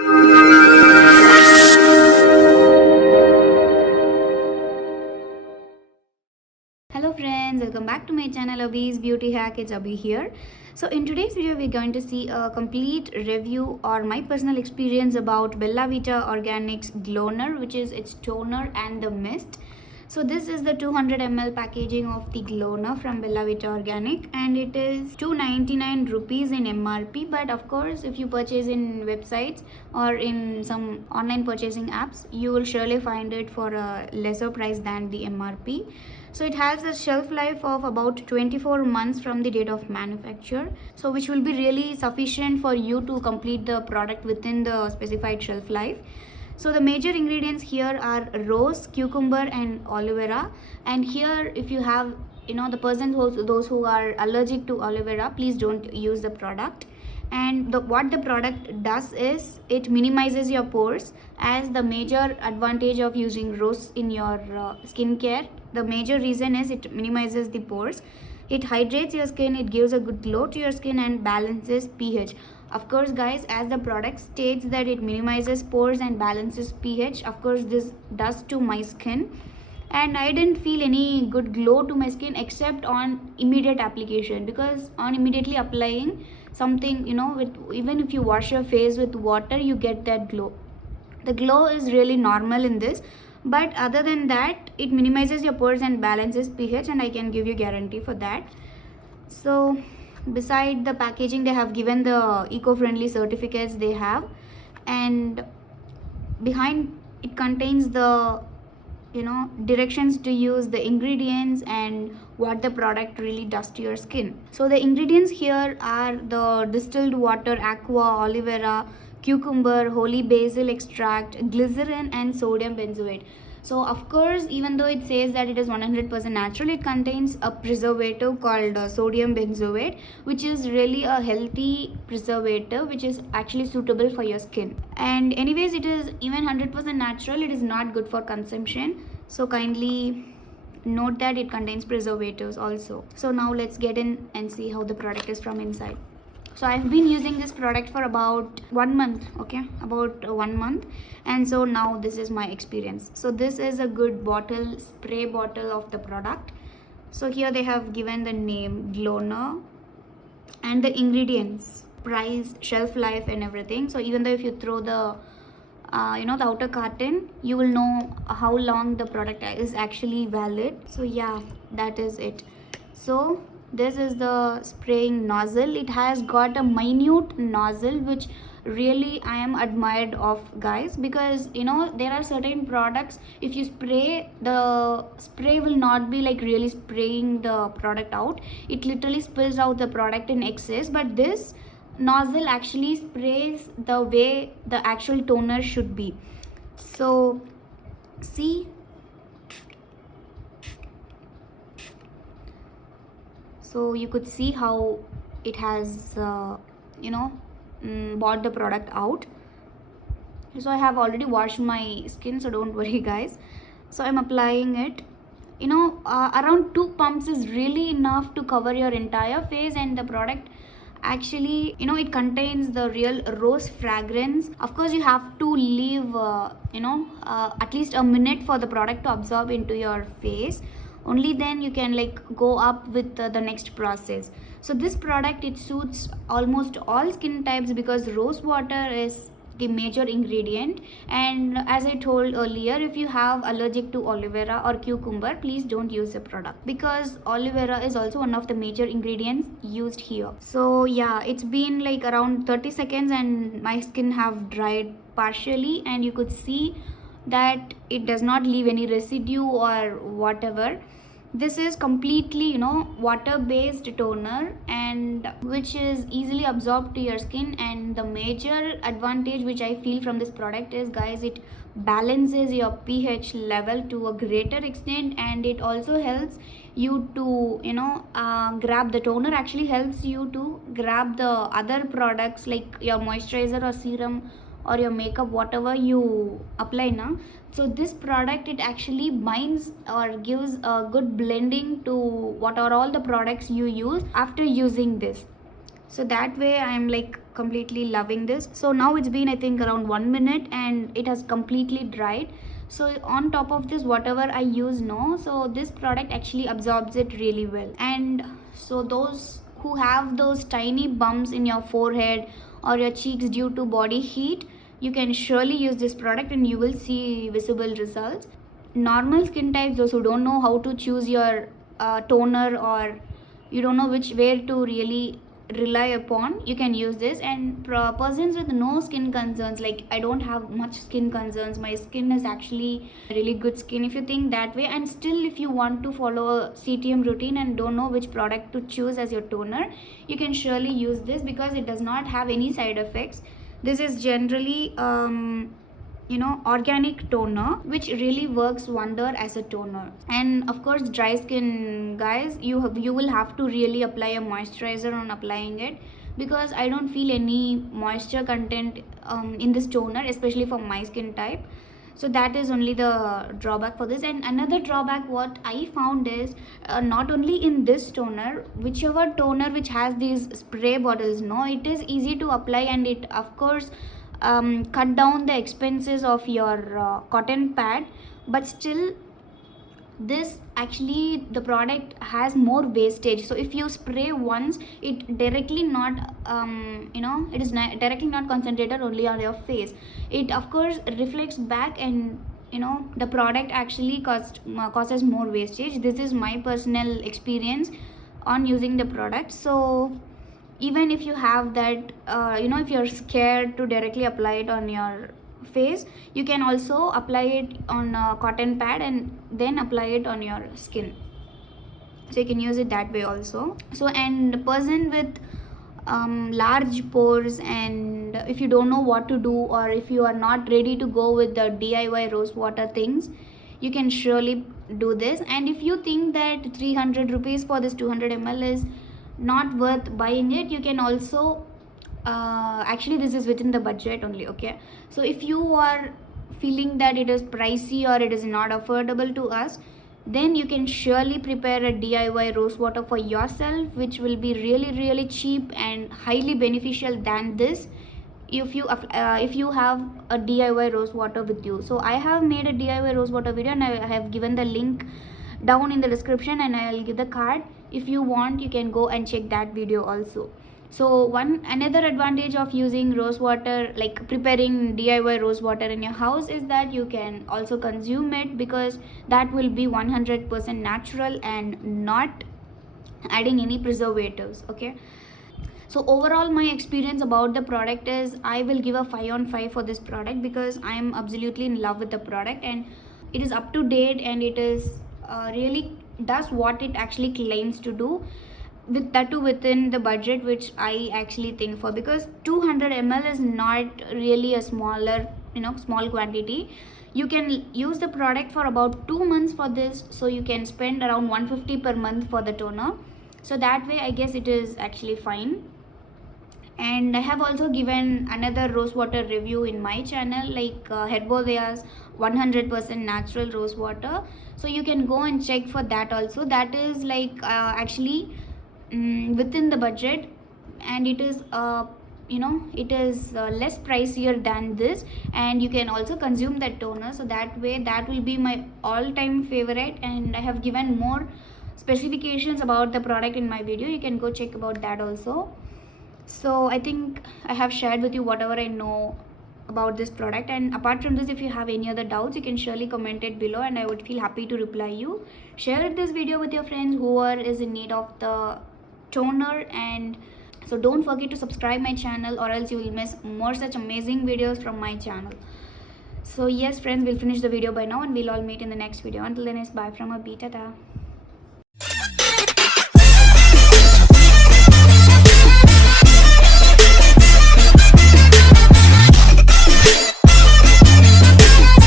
Hello friends, welcome back to my channel Abhi's Beauty Hack. It's Abhi here. So in today's video we're going to see a complete review or my personal experience about Bella Vita Organics Gloner, which is its toner and the mist. So this is the 200 ml packaging of the Gloner from Bella Vita Organic, and it is 299 rupees in MRP. But of course, if you purchase in websites or in some online purchasing apps, you will surely find it for a lesser price than the MRP. So it has a shelf life of about 24 months from the date of manufacture, so which will be really sufficient for you to complete the product within the specified shelf life. So the major ingredients here are rose, cucumber and aloe vera. And here, if you have those who are allergic to aloe vera, please don't use the product. And what the product does is it minimizes your pores, as the major advantage of using rose in your skincare, the major reason is it minimizes the pores. It hydrates your skin, it gives a good glow to your skin and balances pH. Of course guys, as the product states that it minimizes pores and balances pH, of course this does to my skin, and I didn't feel any good glow to my skin except on immediate application, because on immediately applying something, with even if you wash your face with water, you get that glow. The glow is really normal in this, but other than that, it minimizes your pores and balances pH, and I can give you guarantee for that. So beside the packaging, they have given the eco-friendly certificates they have, and behind it contains the directions to use, the ingredients, and what the product really does to your skin. So the ingredients here are the distilled water, aqua, aloe vera, cucumber, holy basil extract, glycerin and sodium benzoate. So of course, even though it says that it is 100% natural, it contains a preservative called sodium benzoate, which is really a healthy preservative which is actually suitable for your skin. And anyways, it is even 100% natural, it is not good for consumption, so kindly note that it contains preservatives also. So now let's get in and see how the product is from inside. So I've been using this product for about 1 month, okay, about 1 month, and so now this is my experience. So this is a good bottle, spray bottle of the product. So here they have given the name Gloner and the ingredients, price, shelf life and everything. So even though if you throw the the outer carton, you will know how long the product is actually valid. So yeah, that is it. So this is the spraying nozzle. It has got a minute nozzle, which really I am admired of, guys, because there are certain products, if you spray, the spray will not be like really spraying the product out, it literally spills out the product in excess. But this nozzle actually sprays the way the actual toner should be. So see, so you could see how it has bought the product out. So I have already washed my skin, so don't worry guys. So I'm applying it. Around 2 pumps is really enough to cover your entire face, and the product actually it contains the real rose fragrance. Of course, you have to leave at least a minute for the product to absorb into your face, only then you can go up with the next process. So this product, it suits almost all skin types, because rose water is the major ingredient. And as I told earlier, if you have allergic to aloe vera or cucumber, please don't use the product, because aloe vera is also one of the major ingredients used here. So yeah, it's been around 30 seconds and my skin have dried partially, and you could see that it does not leave any residue or whatever. This is completely water based toner, and which is easily absorbed to your skin. And the major advantage which I feel from this product is, guys, it balances your pH level to a greater extent, and it also helps you to grab, the toner actually helps you to grab the other products like your moisturizer or serum or your makeup, whatever you apply now. So this product, it actually binds or gives a good blending to what are all the products you use after using this. So that way I'm like completely loving this. So now it's been I think around 1 minute and it has completely dried. So on top of this, whatever I use now, so this product actually absorbs it really well. And so those who have those tiny bumps in your forehead or your cheeks due to body heat, you can surely use this product and you will see visible results. Normal skin types, those who don't know how to choose your toner, or you don't know which where to really rely upon, you can use this. And persons with no skin concerns, like I don't have much skin concerns, my skin is actually really good skin, if you think that way, and still if you want to follow a CTM routine and don't know which product to choose as your toner, you can surely use this because it does not have any side effects. This is generally organic toner which really works wonder as a toner. And of course, dry skin guys, you will have to really apply a moisturizer on applying it, because I don't feel any moisture content in this toner, especially for my skin type. So that is only the drawback for this. And another drawback what I found is, not only in this toner, whichever toner which has these spray bottles, no, it is easy to apply, and it of course cut down the expenses of your cotton pad. But still, this actually the product has more wastage. So if you spray once, it directly not it is directly not concentrated only on your face. It of course reflects back, and the product actually causes more wastage. This is my personal experience on using the product. So even if you have that if you're scared to directly apply it on your face, you can also apply it on a cotton pad and then apply it on your skin. So you can use it that way also. So, and a person with large pores, and if you don't know what to do, or if you are not ready to go with the DIY rose water things, you can surely do this. And if you think that 300 rupees for this 200 ml is not worth buying it, you can also actually this is within the budget only, okay? So if you are feeling that it is pricey or it is not affordable to us, then you can surely prepare a DIY rose water for yourself, which will be really cheap and highly beneficial than this, if you have a DIY rose water with you. So I have made a DIY rose water video, and I have given the link down in the description, and I'll give the card. If you want, you can go and check that video also. So another advantage of using rose water, like preparing DIY rose water in your house, is that you can also consume it, because that will be 100% natural and not adding any preservatives, okay? So overall, my experience about the product is, I will give a 5 on 5 for this product, because I am absolutely in love with the product, and it is up to date, and it is really does what it actually claims to do, with that too within the budget which I actually think for, because 200 ml is not really a small quantity. You can use the product for about 2 months for this, so you can spend around 150 per month for the toner. So that way I guess it is actually fine. And I have also given another rose water review in my channel, like Herbovea's 100% natural rose water. So you can go and check for that also. That is like actually within the budget, and it is less pricier than this, and you can also consume that toner. So that way, that will be my all-time favorite, and I have given more specifications about the product in my video. You can go check about that also. So I think I have shared with you whatever I know about this product, and apart from this, if you have any other doubts, you can surely comment it below, and I would feel happy to reply you. Share this video with your friends who is in need of the toner. And so don't forget to subscribe my channel, or else you will miss more such amazing videos from my channel. So yes friends, we'll finish the video by now, and we'll all meet in the next video. Until then, it's bye from Abhi. Tata.